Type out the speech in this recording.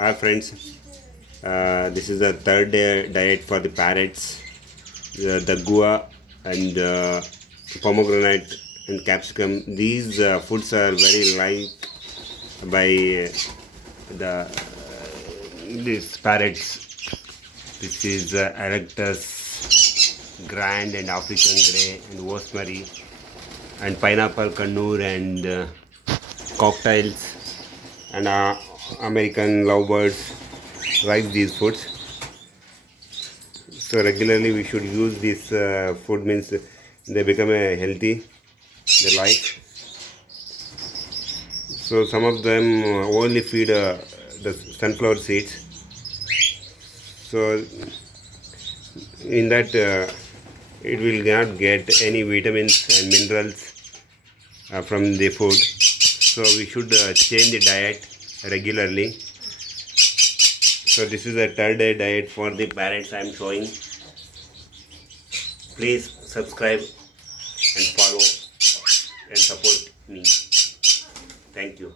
Hi friends, this is the third day diet for the parrots. The guava and pomegranate and capsicum. These foods are very liked by the these parrots. This is Erectus, Grand and African Grey and Rosemary and pineapple kannur and cocktails and American lovebirds like these foods. So regularly we should use this food means they become a healthy, they like. So some of them only feed the sunflower seeds. So in that it will not get any vitamins and minerals from the food. So we should change the diet regularly. So this is a third day diet for the parents I am showing. Please subscribe and follow and support me. Thank you.